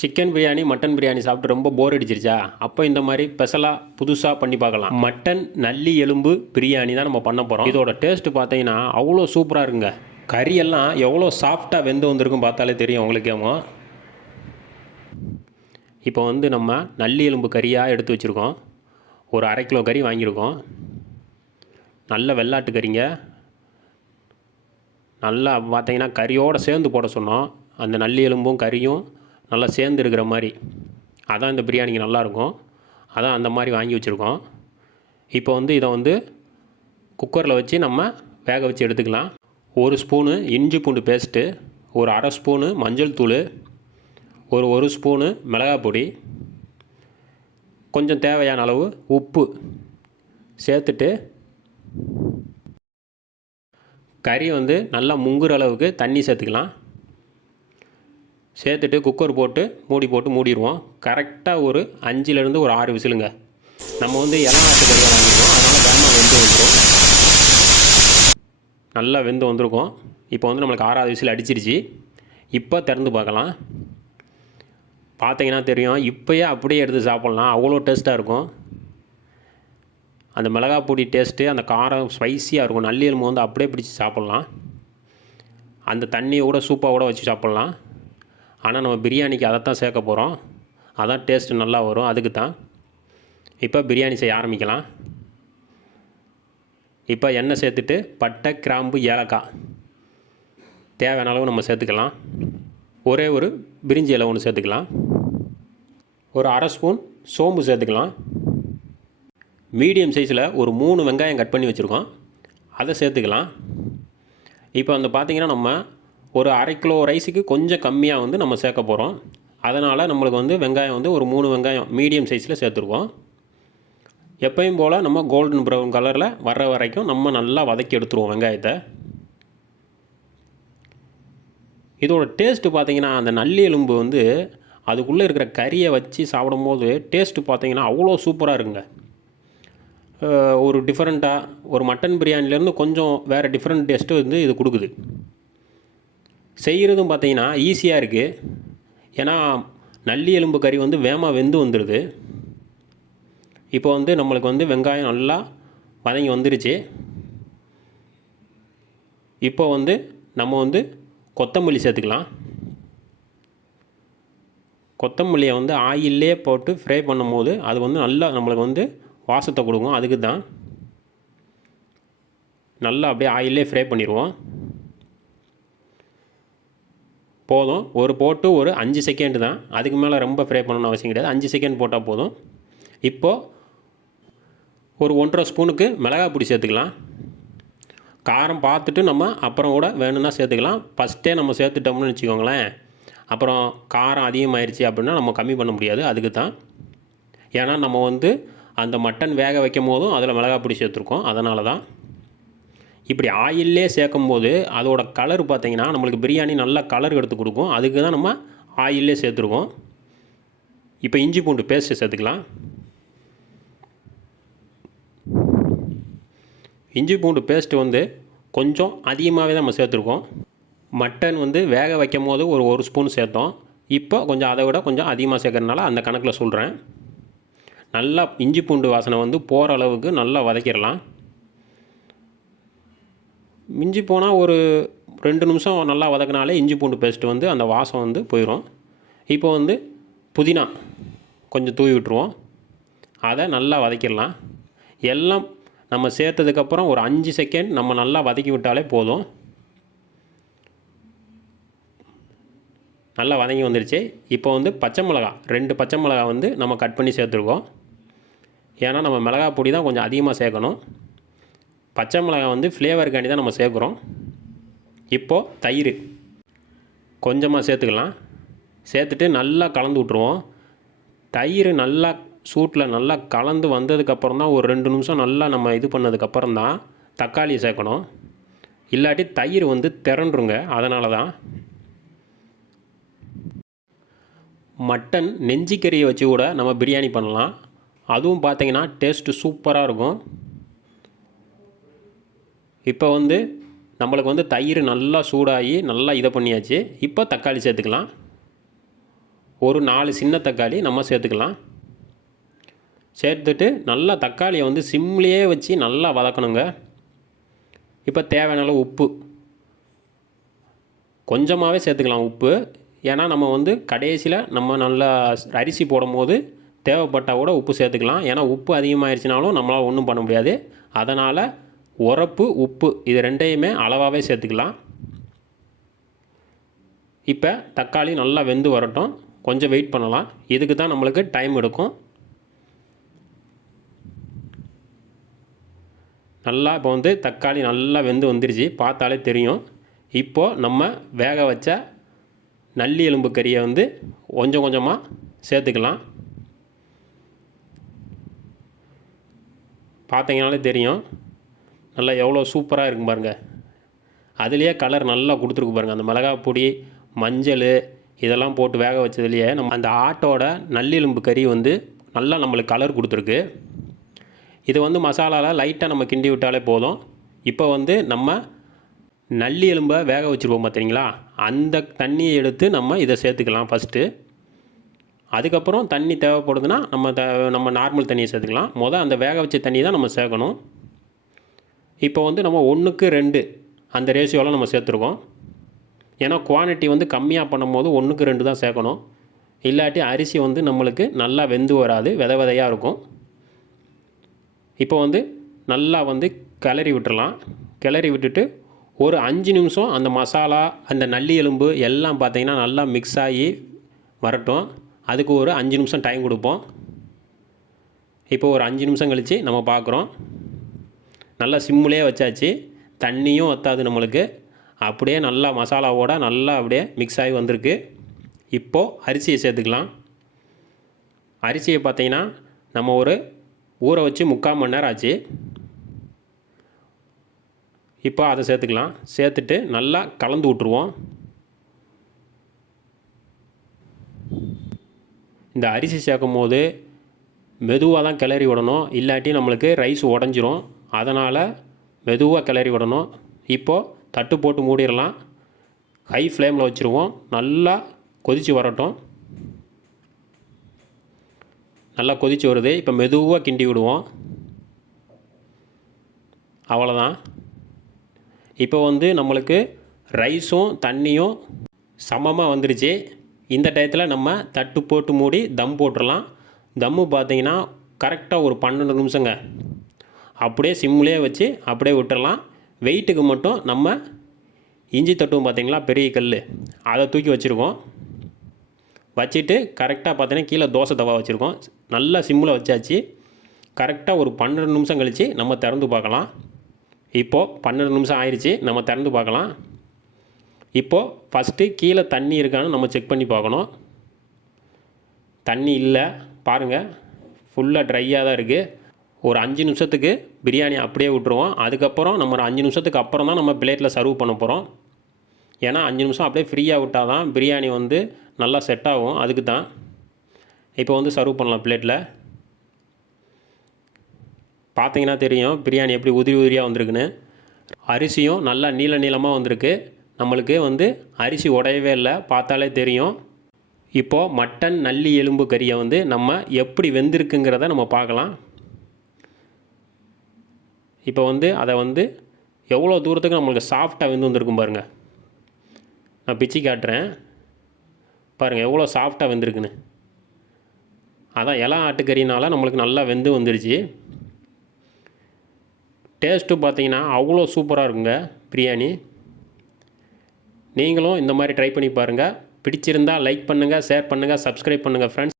Chicken biryani mutton biryani சாப்பிட்டு ரொம்ப போர் அடிச்சிருச்சா? அப்போ இந்த மாதிரி ஸ்பெஷலாக புதுசாக பண்ணி பார்க்கலாம். மட்டன் நல்லி எலும்பு பிரியாணி தான் நம்ம பண்ண போகிறோம் இதோட டேஸ்ட் பார்த்தீங்கன்னா அவ்வளோ சூப்பராக இருக்குங்க. கறியெல்லாம் எவ்வளோ சாஃப்டாக வெந்து வந்திருக்கும் பார்த்தாலே தெரியும் உங்களுக்கேமோ இப்போ வந்து நம்ம நல்லி எலும்பு கறியாக எடுத்து வச்சுருக்கோம். ஒரு அரை கிலோ கறி வாங்கியிருக்கோம். நல்ல வெள்ளாட்டு கறிங்க. நல்லா பார்த்தீங்கன்னா கறியோடு சேர்ந்து போட சொன்னோம். அந்த நல்லி எலும்பும் கறியும் நல்லா சேர்ந்து இருக்கிற மாதிரி. அதான் இந்த பிரியாணிக்கு நல்லாயிருக்கும் அதான் அந்த மாதிரி வாங்கி வச்சுருக்கோம். இப்போ வந்து இதை வந்து குக்கரில் வச்சு நம்ம வேக வச்சு எடுத்துக்கலாம். ஒரு ஸ்பூனு இஞ்சி பூண்டு பேஸ்ட்டு ஒரு அரை ஸ்பூனு மஞ்சள் தூள் ஒரு ஒரு ஸ்பூனு மிளகாய் பொடி கொஞ்சம் தேவையான அளவு உப்பு சேர்த்துட்டு கறி வந்து நல்லா முங்குற அளவுக்கு தண்ணி சேர்த்துக்கலாம். சேர்த்துட்டு குக்கர் போட்டு மூடி போட்டு மூடிடுவோம். கரெக்டாக ஒரு அஞ்சுலேருந்து ஒரு ஆறு விசிலுங்க. நம்ம வந்து இளநாட்டு கறியாக வாங்கிடுவோம் அதனால் வேகமாக வெந்து வந்துடும் நல்லா வெந்து வந்திருக்கும். இப்போ வந்து நம்மளுக்கு ஆறாவது விசில் அடிச்சிருச்சு. இப்போ திறந்து பார்க்கலாம். பார்த்தீங்கன்னா தெரியும். இப்போயே அப்படியே எடுத்து சாப்பிட்லாம். அவ்வளோ டேஸ்ட்டாக இருக்கும். அந்த மிளகா பொடி டேஸ்ட்டு அந்த காரம் ஸ்பைஸியாக இருக்கும். நல்லி எலும்பு வந்து அப்படியே பிடிச்சி சாப்பிட்லாம். அந்த தண்ணியை கூட சூப்பாக கூட வச்சு சாப்பிட்லாம். ஆனால் நம்ம பிரியாணிக்கு அதை தான் சேர்க்க போகிறோம். அதான் டேஸ்ட்டு நல்லா வரும். அதுக்கு தான். இப்போ பிரியாணி செய்ய ஆரம்பிக்கலாம். இப்போ எண்ணெய் சேர்த்துட்டு பட்டை கிராம்பு ஏலக்காய் தேவையான அளவு நம்ம சேர்த்துக்கலாம். ஒரே ஒரு பிரிஞ்சி இலை ஒன்று சேர்த்துக்கலாம். ஒரு அரை ஸ்பூன் சோம்பு சேர்த்துக்கலாம். மீடியம் சைஸில் ஒரு மூணு வெங்காயம் கட் பண்ணி வச்சுருக்கோம். அதை சேர்த்துக்கலாம். இப்போ வந்து பார்த்திங்கன்னா நம்ம ஒரு அரை கிலோ ரைஸுக்கு கொஞ்சம் கம்மியாக வந்து நம்ம சேர்க்க போகிறோம் அதனால் நம்மளுக்கு வந்து வெங்காயம் வந்து ஒரு மூணு வெங்காயம் மீடியம் சைஸில் சேர்த்துருக்கோம். எப்பயும் போல் நம்ம கோல்டன் ப்ரௌன் கலரில் வர்ற வரைக்கும் நம்ம நல்லா வதக்கி எடுத்துருவோம் வெங்காயத்தை. இதோட டேஸ்ட்டு பார்த்தீங்கன்னா அந்த நல்லி எலும்பு வந்து அதுக்குள்ளே இருக்கிற கறியை வச்சு சாப்பிடும்போது டேஸ்ட்டு பார்த்தீங்கன்னா அவ்வளோ சூப்பராக இருக்குங்க. ஒரு டிஃப்ரெண்ட்டாக ஒரு மட்டன் பிரியாணிலேருந்து கொஞ்சம் வேறு டிஃப்ரெண்ட் டேஸ்ட்டு வந்து இது கொடுக்குது. செய்கிறதும் பார்த்தீங்கன்னா ஈஸியாக இருக்குது ஏன்னா நல்லி எலும்பு கறி வந்து வேகமாக வெந்து வந்துடுது. இப்போ வந்து நம்மளுக்கு வந்து வெங்காயம் நல்லா வதங்கி வந்துருச்சு. இப்போ வந்து நம்ம வந்து கொத்தமல்லி சேர்த்துக்கலாம். கொத்தமல்லியை வந்து ஆயிலே போட்டு ஃப்ரை பண்ணும்போது அது வந்து நல்லா நம்மளுக்கு வந்து வாசத்தை கொடுக்கும். அதுக்கு தான் நல்லா அப்படியே ஆயிலே ஃப்ரை பண்ணிடுவோம். போதும். ஒரு போட்டு ஒரு அஞ்சு செகண்ட் தான். அதுக்கு மேலே ரொம்ப ஃப்ரை பண்ணணும்னு அவசியம் கிடையாது. அஞ்சு செகண்ட் போட்டால் போதும். இப்போது ஒரு ஒன்றரை ஸ்பூனுக்கு மிளகாய் பொடி சேர்த்துக்கலாம். காரம் பார்த்துட்டு நம்ம அப்புறம் கூட வேணும்னா சேர்த்துக்கலாம். ஃபஸ்ட்டே நம்ம சேர்த்துட்டோம்னு வச்சுக்கோங்களேன். அப்புறம் காரம் அதிகமாயிருச்சு அப்படின்னா நம்ம கம்மி பண்ண முடியாது. அதுக்கு தான். ஏன்னா நம்ம வந்து அந்த மட்டன் வேக வைக்கும் போதும் அதில் மிளகாய் பொடி சேர்த்துருக்கோம். அதனால தான். இப்படி ஆயிலே சேர்க்கும் போது அதோட கலர் பார்த்திங்கன்னா நம்மளுக்கு பிரியாணி நல்லா கலர் எடுத்து கொடுக்கும். அதுக்கு தான் நம்ம ஆயிலே சேர்த்துருக்கோம். இப்போ இஞ்சி பூண்டு பேஸ்ட்டு சேர்த்துக்கலாம். இஞ்சி பூண்டு பேஸ்ட்டு வந்து கொஞ்சம் அதிகமாகவே தான் நம்ம சேர்த்துருக்கோம். மட்டன் வந்து வேக வைக்கும் போது ஒரு ஒரு ஸ்பூன் சேர்த்தோம். இப்போ கொஞ்சம் அதை விட கொஞ்சம் அதிகமாக சேர்க்கறதுனால அந்த கணக்கில் சொல்கிறேன் நல்லா இஞ்சி பூண்டு வாசனை வந்து போகிற அளவுக்கு நல்லா வதக்கிடலாம். மிஞ்சி போனால் ஒரு ரெண்டு நிமிஷம் நல்லா வதக்கினாலே இஞ்சி பூண்டு பேஸ்ட்டு வந்து அந்த வாசம் வந்து போயிடும் இப்போ வந்து புதினா கொஞ்சம் தூவி விட்டுருவோம். அதை நல்லா வதக்கிடலாம். எல்லாம் நம்ம சேர்த்ததுக்கப்புறம் ஒரு அஞ்சு செகண்ட் நம்ம நல்லா வதக்கி விட்டாலே போதும். நல்லா வதங்கி வந்துருச்சு. இப்போ வந்து பச்சை மிளகா ரெண்டு பச்சை மிளகா வந்து நம்ம கட் பண்ணி சேர்த்துருக்கோம். ஏன்னா நம்ம மிளகா பொடி தான் கொஞ்சம் அதிகமாக சேர்க்கணும். பச்சை மிளகாய் வந்து ஃப்ளேவருக்காண்டி தான் நம்ம சேர்க்குறோம். இப்போது தயிர். கொஞ்சமாக சேர்த்துக்கலாம். சேர்த்துட்டு நல்லா கலந்து விட்ருவோம் தயிர் நல்லா சூட்டில் நல்லா கலந்து வந்ததுக்கப்புறம் தான் ஒரு ரெண்டு நிமிஷம் நல்லா நம்ம இது பண்ணதுக்கப்புறம் தான் தக்காளி சேர்க்கணும். இல்லாட்டி தயிர் வந்து திரண்டுருங்க. அதனால தான். மட்டன் நெஞ்சிக்கறியை வச்சு கூட நம்ம பிரியாணி பண்ணலாம். அதுவும் பார்த்தீங்கன்னா டேஸ்ட்டு சூப்பராக இருக்கும். இப்போ வந்து நம்மளுக்கு வந்து தயிர் நல்லா சூடாகி நல்லா இதை பண்ணியாச்சு. இப்போ தக்காளி சேர்த்துக்கலாம். ஒரு நாலு சின்ன தக்காளி நம்ம சேர்த்துக்கலாம். சேர்த்துட்டு நல்லா தக்காளியை வந்து சிம்லேயே வச்சு நல்லா வதக்கணுங்க. இப்போ தேவையான அளவு உப்பு. கொஞ்சமாகவே சேர்த்துக்கலாம் உப்பு. ஏன்னா நம்ம வந்து கடைசியில் நம்ம நல்லா அரிசி போடும் போது தேவைப்பட்டால் கூட உப்பு சேர்த்துக்கலாம். ஏன்னா உப்பு அதிகமாகிடுச்சினாலும் நம்மளால் ஒன்றும் பண்ண முடியாது. அதனால் உரப்பு உப்பு இது ரெண்டையுமே அளவாகவே சேர்த்துக்கலாம். இப்போ தக்காளி நல்லா வெந்து வரட்டும். கொஞ்சம் வெயிட் பண்ணலாம். இதுக்கு தான் நம்மளுக்கு டைம் எடுக்கும். நல்லா இப்போ வந்து தக்காளி நல்லா வெந்து வந்துருச்சு. பார்த்தாலே தெரியும். இப்போது நம்ம வேக வச்ச நல்லி எலும்பு கறியை வந்து கொஞ்சம் கொஞ்சமாக சேர்த்துக்கலாம். பார்த்தீங்கனாலே தெரியும். நல்லா எவ்வளோ சூப்பராக இருக்கும் பாருங்கள் அதுலேயே கலர் நல்லா கொடுத்துருக்கு பாருங்கள் அந்த மிளகாய் பொடி மஞ்சள் இதெல்லாம் போட்டு வேக வச்சதுலேயே நம்ம அந்த ஆட்டோட நல்லெலும்பு கறி வந்து நல்லா நம்மளுக்கு கலர் கொடுத்துருக்கு. இது வந்து மசாலாவில் லைட்டாக நம்ம கிண்டி விட்டாலே போதும். இப்போ வந்து நம்ம நல்லி எலும்பை வேக வச்சுருவோம் பார்த்தீங்களா அந்த தண்ணியை எடுத்து நம்ம இதை சேர்த்துக்கலாம் ஃபஸ்ட்டு அதுக்கப்புறம் தண்ணி தேவைப்படுதுன்னா நம்ம த நம்ம நார்மல் தண்ணியை சேர்த்துக்கலாம். மொதல் அந்த வேக வச்ச தண்ணி தான் நம்ம சேர்க்கணும். இப்போ வந்து நம்ம ஒன்றுக்கு ரெண்டு அந்த ரேஷியோவில் நம்ம சேர்த்துருக்கோம். ஏன்னா குவான்டிட்டி வந்து கம்மியாக பண்ணும்போது ஒன்றுக்கு ரெண்டு தான் சேர்க்கணும். இல்லாட்டி அரிசி வந்து நம்மளுக்கு நல்லா வெந்து வராது வித விதையாக இருக்கும். இப்போ வந்து நல்லா வந்து கிளறி விட்டுறலாம். கிளறி விட்டுட்டு ஒரு அஞ்சு நிமிஷம் அந்த மசாலா அந்த நல்லி எலும்பு எல்லாம் பார்த்திங்கன்னா நல்லா மிக்ஸ் ஆகி வரட்டும். அதுக்கு ஒரு அஞ்சு நிமிஷம் டைம் கொடுப்போம். இப்போ ஒரு அஞ்சு நிமிஷம் கழித்து நம்ம பார்க்குறோம். நல்லா சிம்முலேயே வச்சாச்சு. தண்ணியும் வற்றாது நம்மளுக்கு. அப்படியே நல்லா மசாலாவோட நல்லா அப்படியே மிக்ஸ் ஆகி வந்திருக்கு. இப்போது அரிசியை சேர்த்துக்கலாம். அரிசியை பார்த்தீங்கன்னா நம்ம ஒரு ஊற வச்சு முக்கால் மணி நேரம் ஆச்சு. இப்போ அதை சேர்த்துக்கலாம். சேர்த்துட்டு நல்லா கலந்து விட்ருவோம் இந்த அரிசி சேர்க்கும் போது மெதுவாக தான் கிளறி விடணும். இல்லாட்டி நம்மளுக்கு ரைஸ் உடஞ்சிரும். அதனால் மெதுவாக கிளறி விடணும். இப்போது தட்டு போட்டு மூடிடலாம். ஹை ஃப்ளேமில் வச்சுருவோம். நல்லா கொதித்து வரட்டும். நல்லா கொதித்து வருது. இப்போ மெதுவாக கிண்டி விடுவோம். அவ்வளோதான் இப்போ வந்து நம்மளுக்கு ரைஸும் தண்ணியும் சமமாக வந்துருச்சு. இந்த டயத்தில் நம்ம தட்டு போட்டு மூடி தம் போட்டுடலாம். தம்மு பார்த்தீங்கன்னா கரெக்டாக ஒரு பன்னெண்டு நிமிஷங்க. அப்படியே சிம்லேயே வச்சு அப்படியே விட்டுறலாம். வெயிட்டுக்கு மட்டும் நம்ம இஞ்சி தட்டுவோம் பார்த்திங்களா? பெரிய கல் அதை தூக்கி வச்சுருக்கோம். வச்சுட்டு கரெக்டாக பார்த்தீங்கன்னா கீழே தோசை தவா வச்சுருக்கோம். நல்லா சிம்மில் வச்சாச்சு. கரெக்டாக ஒரு பன்னெண்டு நிமிஷம் கழித்து நம்ம திறந்து பார்க்கலாம். இப்போது பன்னெண்டு நிமிஷம் ஆயிடுச்சு நம்ம திறந்து பார்க்கலாம். இப்போது ஃபஸ்ட்டு கீழே தண்ணி இருக்கான்னு நம்ம செக் பண்ணி பார்க்கணும். தண்ணி இல்லை. பாருங்கள் ஃபுல்லாக ட்ரையாக தான் இருக்குது ஒரு அஞ்சு நிமிஷத்துக்கு பிரியாணி அப்படியே விட்டுருவோம். அதுக்கப்புறம் நம்ம ஒரு அஞ்சு நிமிஷத்துக்கு அப்புறம் தான் நம்ம பிளேட்டில் சர்வ் பண்ண போகிறோம் ஏன்னா அஞ்சு நிமிஷம் அப்படியே ஃப்ரீயாக விட்டால் தான் பிரியாணி வந்து நல்லா செட் ஆகும். அதுக்கு தான் இப்போ வந்து சர்வ் பண்ணலாம் பிளேட்டில் பார்த்தீங்கன்னா தெரியும் பிரியாணி எப்படி உதிரி உதிரியாக வந்திருக்குன்னு. அரிசியும் நல்லா நீள நீளமாக வந்திருக்கு. நம்மளுக்கு வந்து அரிசி உடையவே இல்லை. பார்த்தாலே தெரியும். இப்போது மட்டன் நல்லி எலும்பு கறியை வந்து நம்ம எப்படி வெந்திருக்குங்கிறத நம்ம பார்க்கலாம். இப்போ வந்து அதை வந்து எவ்வளோ தூரத்துக்கு நம்மளுக்கு சாஃப்டாக வெந்து வந்திருக்கும் பாருங்கள் நான் பிச்சு காட்டுறேன். பாருங்கள் எவ்வளோ சாஃப்டாக வெந்திருக்குன்னு. அதான் இலை ஆட்டுக்கறினால நம்மளுக்கு நல்லா வெந்து வந்துருச்சு. டேஸ்ட்டு பார்த்தீங்கன்னா அவ்வளோ சூப்பராக இருக்குங்க பிரியாணி. நீங்களும் இந்த மாதிரி ட்ரை பண்ணி பாருங்கள் பிடிச்சிருந்தால் லைக் பண்ணுங்கள் ஷேர் பண்ணுங்கள் சப்ஸ்கிரைப் பண்ணுங்கள் ஃப்ரெண்ட்ஸ்